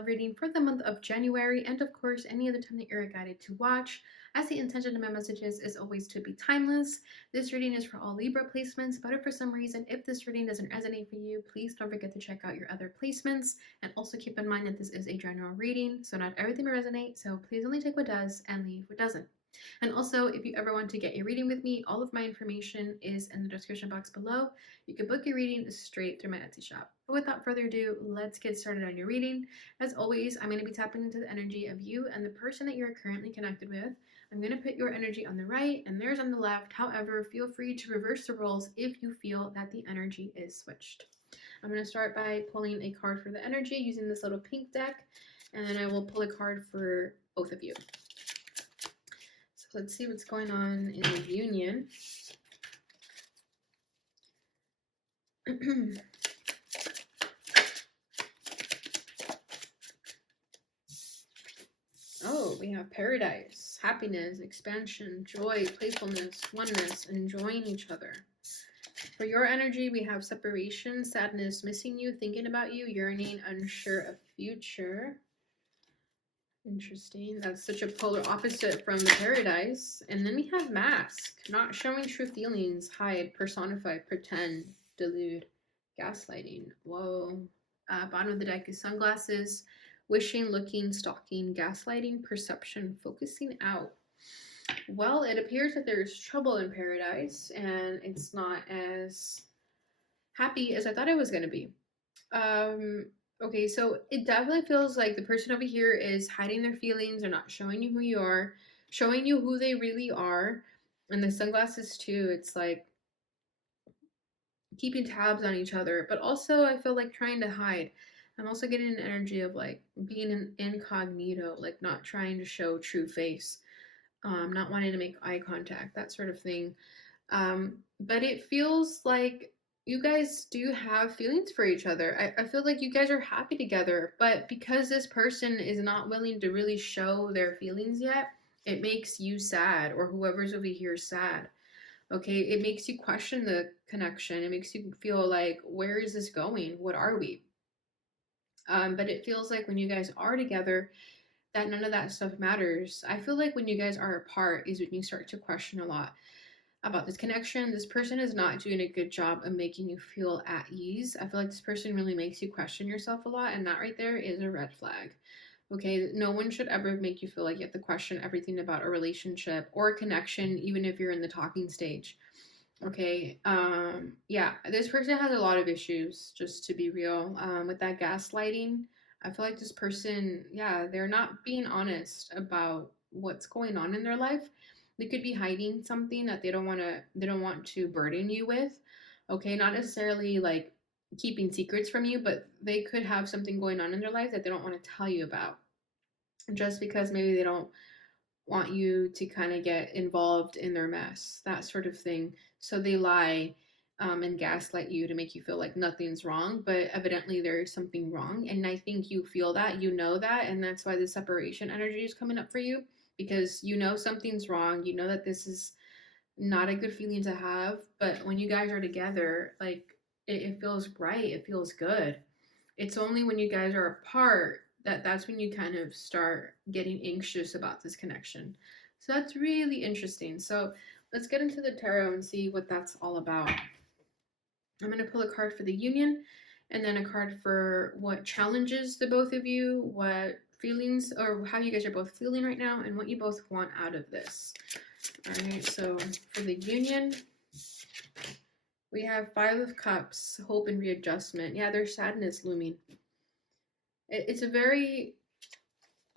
love reading for the month of January, and of course, any other time that you're guided to watch, as the intention of my messages is always to be timeless. This reading is for all Libra placements, but if for some reason, if this reading doesn't resonate for you, please don't forget to check out your other placements, and also keep in mind that this is a general reading, so not everything will resonate, so please only take what does and leave what doesn't. And also, if you ever want to get a reading with me, all of my information is in the description box below. You can book your reading straight through my Etsy shop. But without further ado, let's get started on your reading. As always, I'm going to be tapping into the energy of you and the person that you're currently connected with. I'm going to put your energy on the right and theirs on the left. However, feel free to reverse the roles if you feel that the energy is switched. I'm going to start by pulling a card for the energy using this little pink deck, and then I will pull a card for both of you. So let's see what's going on in the union. Oh, we have paradise, happiness, expansion, joy, playfulness, oneness, enjoying each other. For your energy, we have separation, sadness, missing you, thinking about you, yearning, unsure of future. Interesting. That's such a polar opposite from the paradise. And then we have mask, not showing true feelings, hide, personify, pretend, delude, gaslighting. Whoa. Bottom of the deck is sunglasses, wishing, looking, stalking, gaslighting, perception, focusing out. Well, it appears that there's trouble in paradise, and it's not as happy as I thought it was going to be. Okay, so it definitely feels like the person over here is hiding their feelings. They're not showing you who you are, showing you who they really are. And the sunglasses too, it's like keeping tabs on each other, but also I feel like trying to hide. I'm also getting an energy of like being an incognito, like not trying to show true face, not wanting to make eye contact, that sort of thing. But it feels like you guys do have feelings for each other. I feel like you guys are happy together, but because this person is not willing to really show their feelings yet, it makes you sad, or whoever's over here sad. Okay, it makes you question the connection. It makes you feel like, where is this going? What are we? But it feels like when you guys are together, that none of that stuff matters. I feel like when you guys are apart is when you start to question a lot about this connection. This person is not doing a good job of making you feel at ease. I feel like this person really makes you question yourself a lot, and that right there is a red flag. Okay, no one should ever make you feel like you have to question everything about a relationship or a connection, even if you're in the talking stage. Okay, yeah, this person has a lot of issues, just to be real. With that gaslighting, I feel like this person, yeah, they're not being honest about what's going on in their life. They could be hiding something that they don't want to burden you with. Okay, not necessarily like keeping secrets from you, but they could have something going on in their life that they don't want to tell you about. Just because maybe they don't want you to kind of get involved in their mess, that sort of thing. So they lie and gaslight you to make you feel like nothing's wrong, but evidently there is something wrong. And I think you feel that, you know that, and that's why the separation energy is coming up for you, because you know something's wrong. You know that this is not a good feeling to have, but when you guys are together, like it feels right, it feels good. It's only when you guys are apart that's when you kind of start getting anxious about this connection. So that's really interesting. So let's get into the tarot and see what that's all about. I'm going to pull a card for the union, and then a card for what challenges the both of you, what feelings or how you guys are both feeling right now, and what you both want out of this. All right, so for the union, we have Five of Cups, hope and readjustment. Yeah, there's sadness looming. It's a very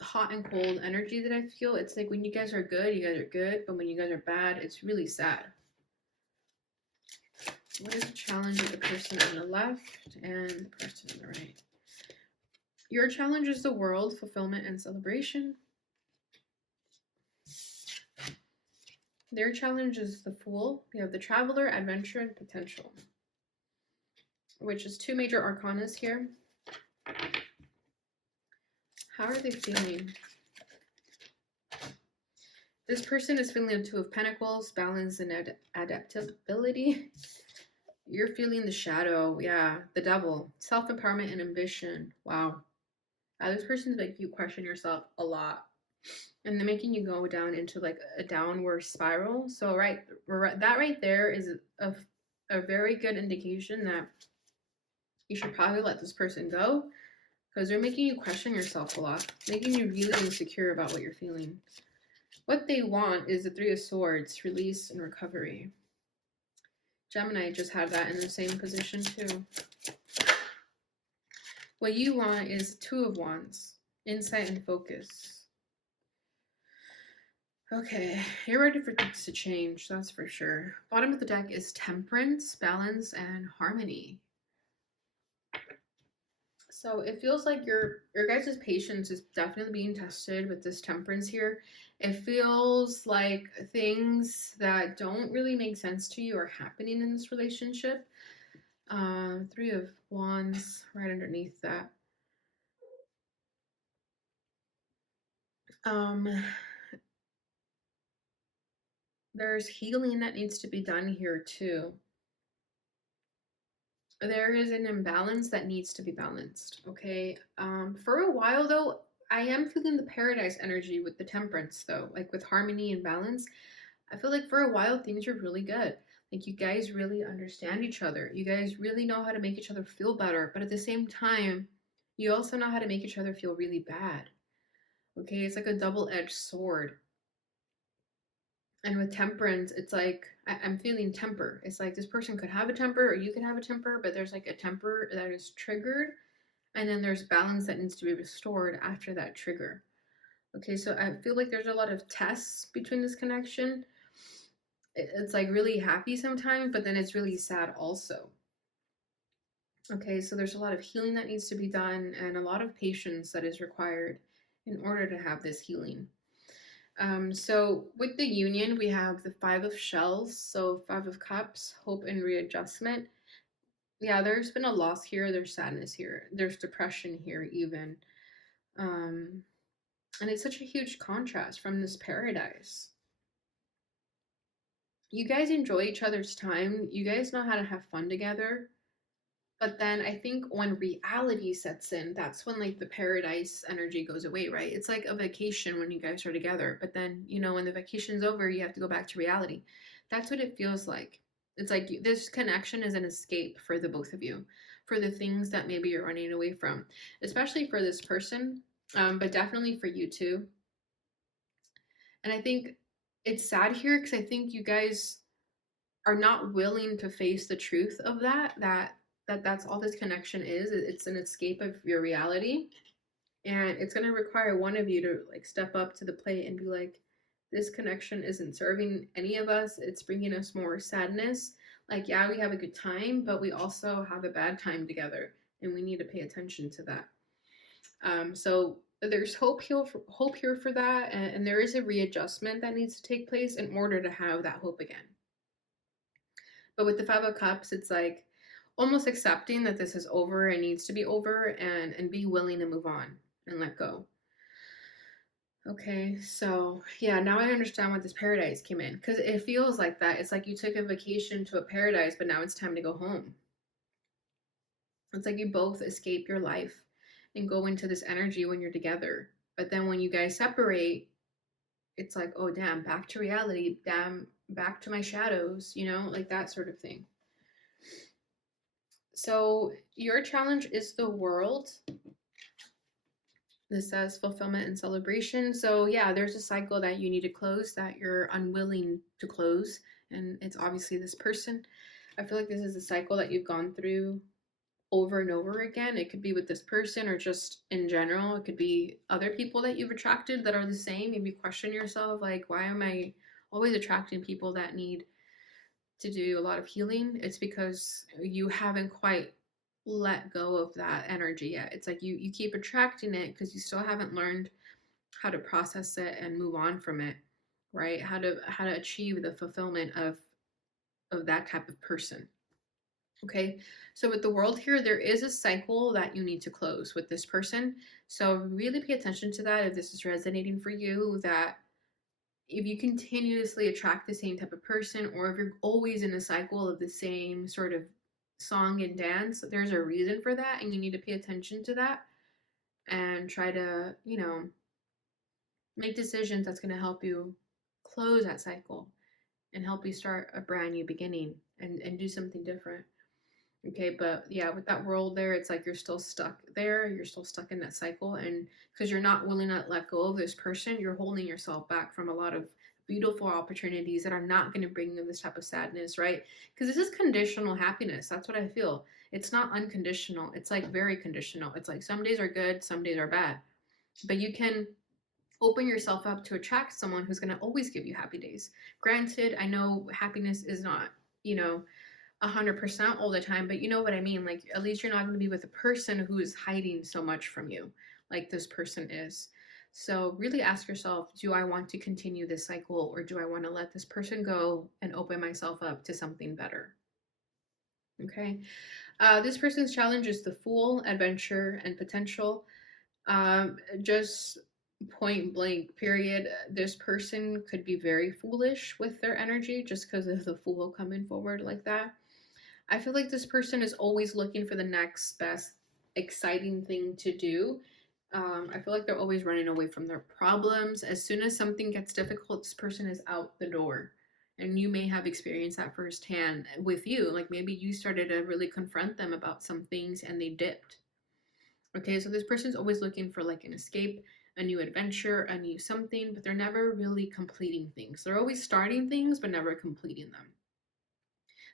hot and cold energy that I feel. It's like when you guys are good, you guys are good, but when you guys are bad, it's really sad. What is the challenge of the person on the left and the person on the right? Your challenge is the world, fulfillment, and celebration. Their challenge is the Fool. You have the Traveler, adventure, and potential, which is two major arcanas here. How are they feeling? This person is feeling the Two of Pentacles, balance and adaptability. You're feeling the Shadow, yeah, the Devil, self-empowerment and ambition. Wow. This person's making you question yourself a lot, and they're making you go down into like a downward spiral. So that right there is a very good indication that you should probably let this person go, because they're making you question yourself a lot, making you really insecure about what you're feeling. What they want is the Three of Swords, release and recovery. Gemini just had that in the same position too. What you want is Two of Wands, insight and focus. Okay, you're ready for things to change, that's for sure. Bottom of the deck is Temperance, balance, and harmony. So it feels like your guys' patience is definitely being tested with this Temperance here. It feels like things that don't really make sense to you are happening in this relationship. Three of Wands right underneath that. There's healing that needs to be done here too. There is an imbalance that needs to be balanced, okay? For a while though, I am feeling the paradise energy with the Temperance though, like with harmony and balance. I feel like for a while things are really good. Like you guys really understand each other. You guys really know how to make each other feel better, but at the same time, you also know how to make each other feel really bad. Okay, it's like a double-edged sword. And with Temperance, it's like I'm feeling temper. It's like this person could have a temper or you can have a temper, but there's like a temper that is triggered, and then there's balance that needs to be restored after that trigger. Okay, so I feel like there's a lot of tests between this connection. It's like really happy sometimes, but then it's really sad also. Okay, so there's a lot of healing that needs to be done and a lot of patience that is required in order to have this healing. So with the union, we have the Five of Shells, so Five of Cups, hope and readjustment. Yeah, there's been a loss here, there's sadness here, there's depression here even. And it's such a huge contrast from this paradise. You guys enjoy each other's time, you guys know how to have fun together. But then I think when reality sets in, that's when like the paradise energy goes away, right? It's like a vacation when you guys are together. But then, when the vacation's over, you have to go back to reality. That's what it feels like. It's like this connection is an escape for the both of you, for the things that maybe you're running away from, especially for this person, but definitely for you too. And I think it's sad here because I think you guys are not willing to face the truth of that's all this connection is. It's an escape of your reality, and it's going to require one of you to like step up to the plate and be like, this connection isn't serving any of us, it's bringing us more sadness. Like, yeah, we have a good time, but we also have a bad time together, and we need to pay attention to that. So there's hope here for that, and there is a readjustment that needs to take place in order to have that hope again. But with the Five of Cups, it's like almost accepting that this is over and needs to be over, and be willing to move on and let go. Okay, so yeah, now I understand why this paradise came in, because it feels like that. It's like you took a vacation to a paradise, but now it's time to go home. It's like you both escape your life and go into this energy when you're together. But then when you guys separate, it's like, oh, damn, back to reality, damn, back to my shadows, like that sort of thing. So your challenge is the world. This says fulfillment and celebration. So yeah, there's a cycle that you need to close that you're unwilling to close. And it's obviously this person. I feel like this is a cycle that you've gone through over and over again. It could be with this person or just in general. It could be other people that you've attracted that are the same. Maybe question yourself, like, why am I always attracting people that need to do a lot of healing? It's because you haven't quite let go of that energy yet. It's like you keep attracting it because you still haven't learned how to process it and move on from it, right? How to achieve the fulfillment of that type of person. Okay, so with the world here, there is a cycle that you need to close with this person. So really pay attention to that if this is resonating for you, that if you continuously attract the same type of person, or if you're always in a cycle of the same sort of song and dance, there's a reason for that, and you need to pay attention to that. and try to, make decisions that's going to help you close that cycle and help you start a brand new beginning and do something different. Okay, but yeah, with that world there, it's like you're still stuck there. You're still stuck in that cycle. And because you're not willing to let go of this person, you're holding yourself back from a lot of beautiful opportunities that are not going to bring you this type of sadness, right? Because this is conditional happiness. That's what I feel. It's not unconditional. It's like very conditional. It's like some days are good, some days are bad. But you can open yourself up to attract someone who's going to always give you happy days. Granted, I know happiness is not, you know, 100% all the time, but you know what I mean. Like, at least you're not going to be with a person who is hiding so much from you, like this person is. So, really ask yourself, do I want to continue this cycle, or do I want to let this person go and open myself up to something better? Okay. This person's challenge is the Fool, adventure, and potential. Just point blank, period. This person could be very foolish with their energy just because of the Fool coming forward like that. I feel like this person is always looking for the next best exciting thing to do. I feel like they're always running away from their problems. As soon as something gets difficult, this person is out the door. And you may have experienced that firsthand with you. Like maybe you started to really confront them about some things and they dipped. Okay, so this person's always looking for like an escape, a new adventure, a new something, but they're never really completing things. They're always starting things, but never completing them.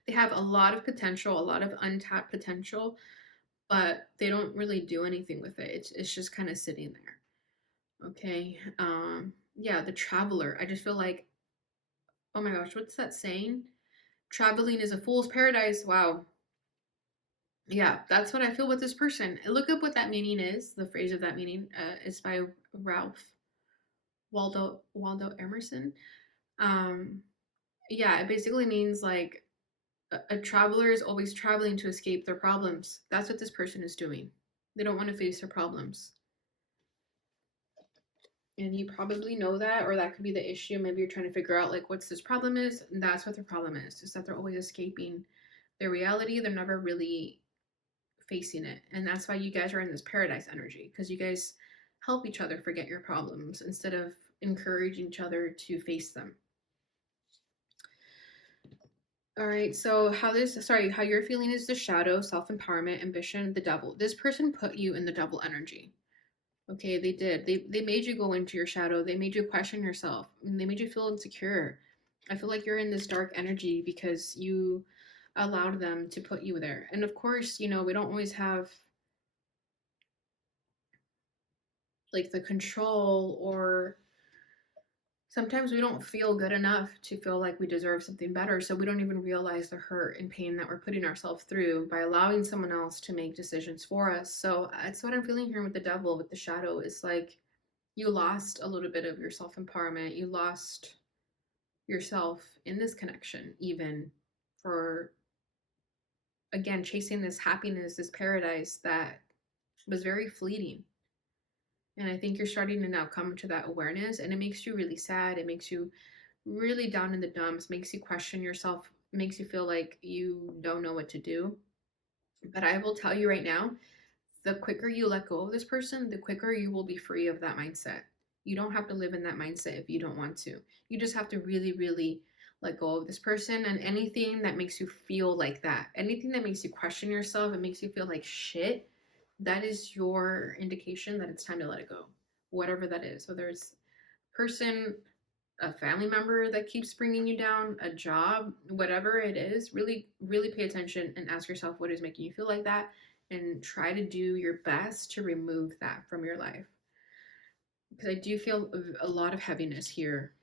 They have a lot of potential, a lot of untapped potential, but they don't really do anything with it. It's just kind of sitting there. Okay. Yeah, the traveler. I just feel like, oh my gosh, what's that saying? Traveling is a fool's paradise. Wow. Yeah, that's what I feel with this person. Look up what that meaning is. The phrase of that meaning is by Ralph Waldo Emerson. Um, yeah, it basically means like a traveler is always traveling to escape their problems. That's what this person is doing. They don't want to face their problems. And you probably know that, or that could be the issue. Maybe you're trying to figure out like what's this problem is. And that's what their problem is that they're always escaping their reality. They're never really facing it. And that's why you guys are in this paradise energy, because you guys help each other forget your problems instead of encouraging each other to face them. All right, so how you're feeling is the shadow, self-empowerment, ambition, the devil. This person put you in the devil energy. Okay, they did. They made you go into your shadow. They made you question yourself. And they made you feel insecure. I feel like you're in this dark energy because you allowed them to put you there. And of course, we don't always have like the control, or sometimes we don't feel good enough to feel like we deserve something better, so we don't even realize the hurt and pain that we're putting ourselves through by allowing someone else to make decisions for us. So that's what I'm feeling here with the devil, with the shadow. Is like you lost a little bit of your self-empowerment. You lost yourself in this connection, even for, again, chasing this happiness, this paradise that was very fleeting. And I think you're starting to now come to that awareness, and it makes you really sad. It makes you really down in the dumps, makes you question yourself, makes you feel like you don't know what to do. But I will tell you right now, the quicker you let go of this person, the quicker you will be free of that mindset. You don't have to live in that mindset if you don't want to. You just have to really, really let go of this person, and anything that makes you feel like that, anything that makes you question yourself, it makes you feel like shit, that is your indication that it's time to let it go. Whatever that is, whether it's a person, a family member that keeps bringing you down, a job, whatever it is, really, really pay attention and ask yourself what is making you feel like that, and try to do your best to remove that from your life. Because I do feel a lot of heaviness here,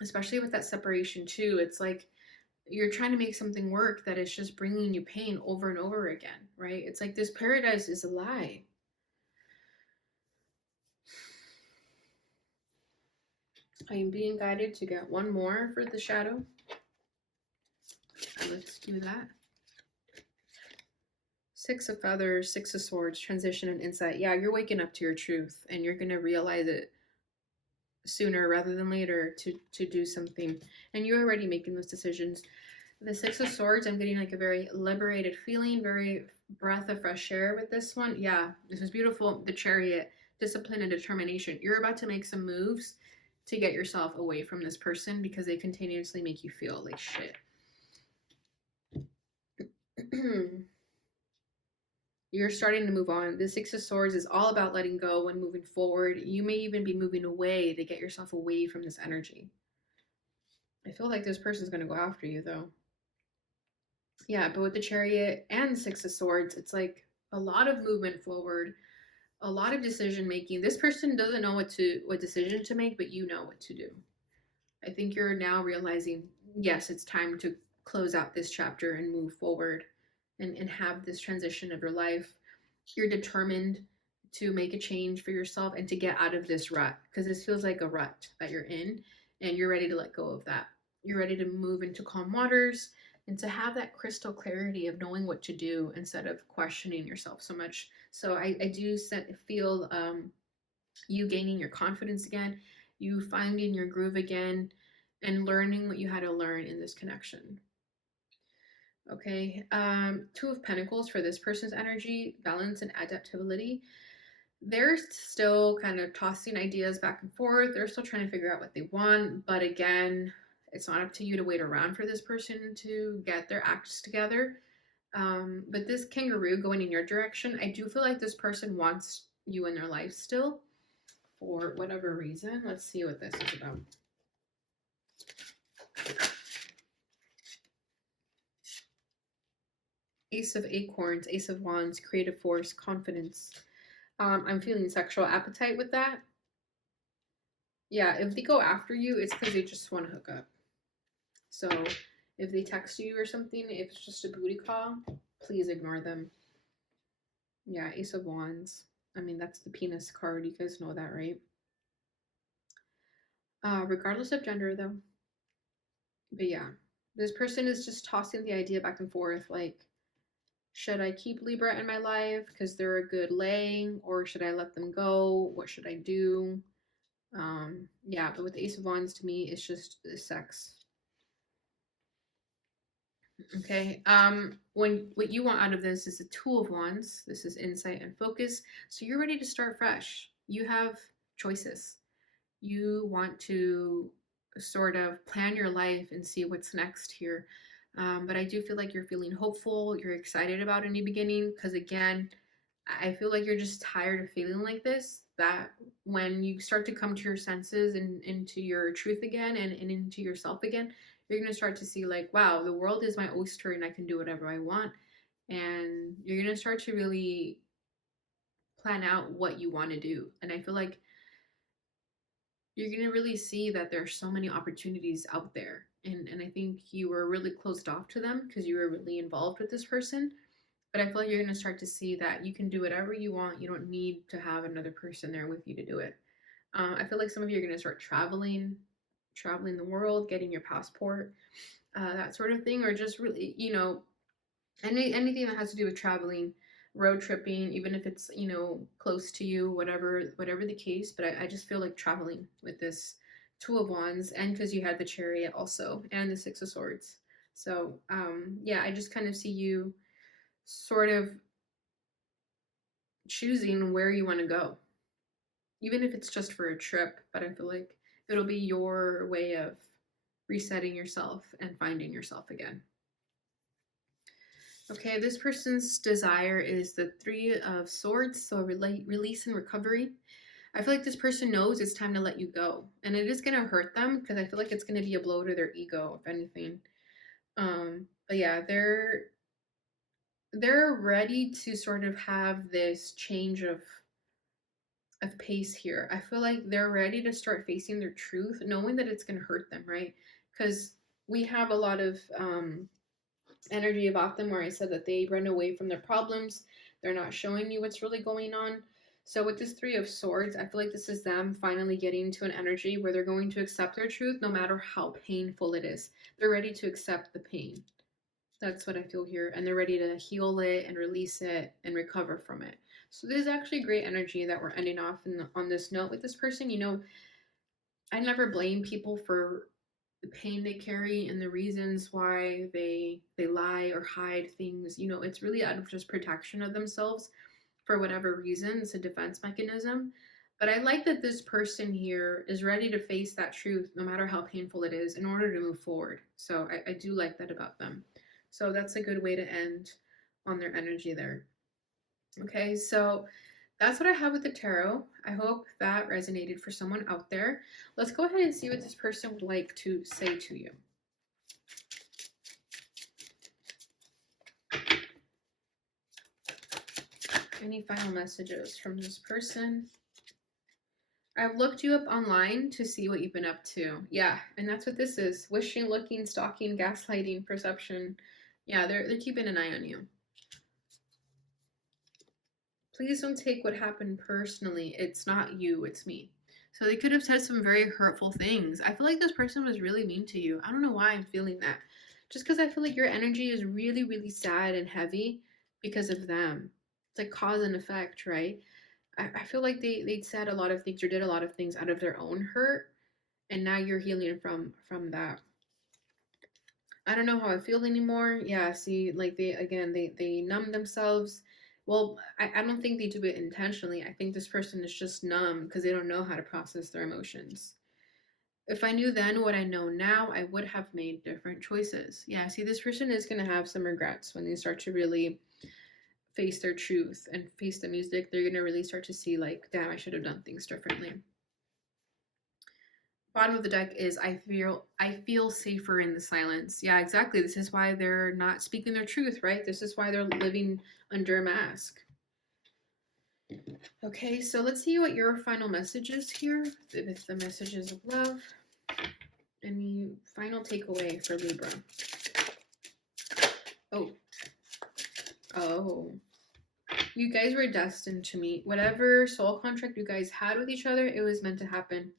especially with that separation too. It's like you're trying to make something work that is just bringing you pain over and over again, right? It's like this paradise is a lie. I am being guided to get one more for the shadow. Let's do that. Six of Feathers, Six of Swords, transition and insight. Yeah, you're waking up to your truth, and you're going to realize it sooner rather than later to do something. And you're already making those decisions. The Six of Swords, I'm getting like a very liberated feeling, very breath of fresh air with this one. Yeah, this is beautiful. The Chariot, discipline and determination. You're about to make some moves to get yourself away from this person because they continuously make you feel like shit. You're starting to move on. The Six of Swords is all about letting go and moving forward. You may even be moving away to get yourself away from this energy. I feel like this person's going to go after you, though. Yeah, but with the Chariot and Six of Swords, it's like a lot of movement forward, a lot of decision making. This person doesn't know what decision to make, but you know what to do. I think you're now realizing, yes, it's time to close out this chapter and move forward and have this transition of your life. You're determined to make a change for yourself and to get out of this rut because this feels like a rut that you're in and you're ready to let go of that. You're ready to move into calm waters and to have that crystal clarity of knowing what to do instead of questioning yourself so much. So I do feel you gaining your confidence again, you finding your groove again, and learning what you had to learn in this connection. Okay, Two of Pentacles for this person's energy, balance and adaptability. They're still kind of tossing ideas back and forth. They're still trying to figure out what they want. But again, it's not up to you to wait around for this person to get their acts together. But this kangaroo going in your direction, I do feel like this person wants you in their life still for whatever reason. Let's see what this is about. Ace of Acorns, Ace of Wands, creative force, confidence. I'm feeling sexual appetite with that. Yeah, if they go after you, it's because they just want to hook up. So if they text you or something, if it's just a booty call, please ignore them. Yeah, Ace of Wands. I mean, that's the penis card. You guys know that, right? Regardless of gender, though. But yeah, this person is just tossing the idea back and forth like, should I keep Libra in my life because they're a good lay, or should I let them go? What should I do? Yeah, but with the Ace of Wands, to me, it's just sex. Okay. When what you want out of this is the Two of Wands. This is insight and focus. So you're ready to start fresh. You have choices. You want to sort of plan your life and see what's next here. But I do feel like you're feeling hopeful. You're excited about a new beginning because, again, I feel like you're just tired of feeling like this. That when you start to come to your senses and into your truth again and into yourself again, you're going to start to see, like, wow, the world is my oyster and I can do whatever I want. And you're going to start to really plan out what you want to do. And I feel like you're going to really see that there's so many opportunities out there. And I think you were really closed off to them because you were really involved with this person. But I feel like you're going to start to see that you can do whatever you want. You don't need to have another person there with you to do it. I feel like some of you are going to start traveling the world, getting your passport, that sort of thing, or just really, anything that has to do with traveling, road tripping, even if it's close to you, whatever the case. But I just feel like traveling with this Two of Wands, and because you had the Chariot also and the Six of Swords. So yeah, I just kind of see you sort of choosing where you want to go, even if it's just for a trip. But I feel like it'll be your way of resetting yourself and finding yourself again. Okay, this person's desire is the Three of Swords, so release and recovery. I feel like this person knows it's time to let you go, and it is going to hurt them because I feel like it's going to be a blow to their ego, if anything. But yeah, they're ready to sort of have this change of pace here. I feel like they're ready to start facing their truth, knowing that it's going to hurt them, right? Because we have a lot of energy about them where I said that they run away from their problems. They're not showing you what's really going on. So with this Three of Swords, I feel like this is them finally getting to an energy where they're going to accept their truth no matter how painful it is. They're ready to accept the pain. That's what I feel here. And they're ready to heal it and release it and recover from it. So this is actually great energy that we're ending off on this note with this person. I never blame people for the pain they carry and the reasons why they lie or hide things. You know, it's really out of just protection of themselves for whatever reason. It's a defense mechanism. But I like that this person here is ready to face that truth, no matter how painful it is, in order to move forward. So I do like that about them. So that's a good way to end on their energy there. Okay, so that's what I have with the tarot. I hope that resonated for someone out there. Let's go ahead and see what this person would like to say to you. Any final messages from this person? I've looked you up online to see what you've been up to. Yeah, and that's what this is. Wishing, looking, stalking, gaslighting, perception. Yeah, they're keeping an eye on you. Please don't take what happened personally. It's not you, it's me. So they could have said some very hurtful things. I feel like this person was really mean to you. I don't know why I'm feeling that. Just because I feel like your energy is really, really sad and heavy because of them. It's like cause and effect, right? I feel like they said a lot of things or did a lot of things out of their own hurt, and now you're healing from that. I don't know how I feel anymore. Yeah, see, like they numb themselves. Well, I don't think they do it intentionally. I think this person is just numb because they don't know how to process their emotions. If I knew then what I know now, I would have made different choices. Yeah, see, this person is going to have some regrets when they start to really face their truth and face the music. They're going to really start to see, like, damn, I should have done things differently. Bottom of the deck is I feel safer in the silence. Yeah, exactly. This is why they're not speaking their truth, right? This is why they're living under a mask. Okay, so let's see what your final message is here with the messages of love. Any final takeaway for Libra? Oh, you guys were destined to meet. Whatever soul contract you guys had with each other, it was meant to happen.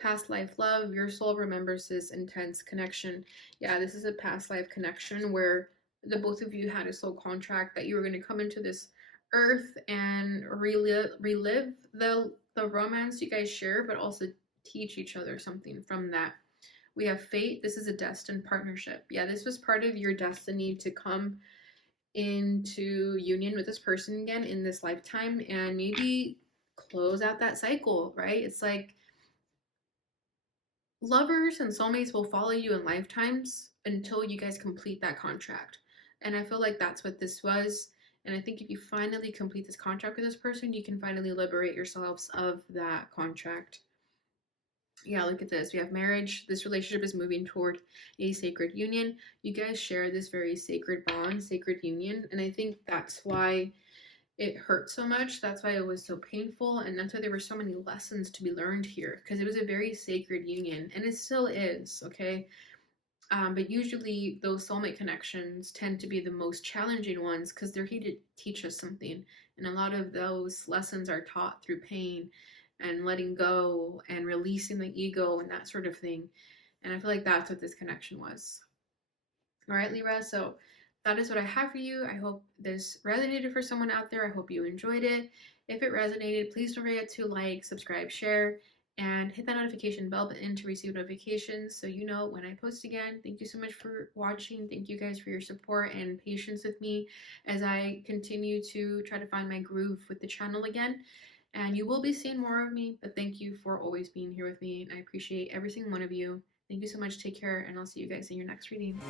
Past life love, your soul remembers this intense connection. Yeah, this is a past life connection where the both of you had a soul contract that you were going to come into this earth and relive the romance you guys share, but also teach each other something from that. We have fate. This is a destined partnership. Yeah, this was part of your destiny to come into union with this person again in this lifetime and maybe close out that cycle, right? It's like lovers and soulmates will follow you in lifetimes until you guys complete that contract. And I feel like that's what this was. And I think if you finally complete this contract with this person, you can finally liberate yourselves of that contract. Yeah, look at this. We have marriage. This relationship is moving toward a sacred union. You guys share this very sacred bond, sacred union. And I think that's why it hurt so much. That's why it was so painful. And that's why there were so many lessons to be learned here, because it was a very sacred union. And it still is, okay? But usually those soulmate connections tend to be the most challenging ones because they're here to teach us something. And a lot of those lessons are taught through pain and letting go and releasing the ego and that sort of thing. And I feel like that's what this connection was. All right, Libra. So that is what I have for you. I hope this resonated for someone out there. I hope you enjoyed it. If it resonated, please don't forget to like, subscribe, share, and hit that notification bell button to receive notifications so you know when I post again. Thank you so much for watching. Thank you guys for your support and patience with me as I continue to try to find my groove with the channel again. And you will be seeing more of me, but thank you for always being here with me. And I appreciate every single one of you. Thank you so much. Take care, and I'll see you guys in your next reading.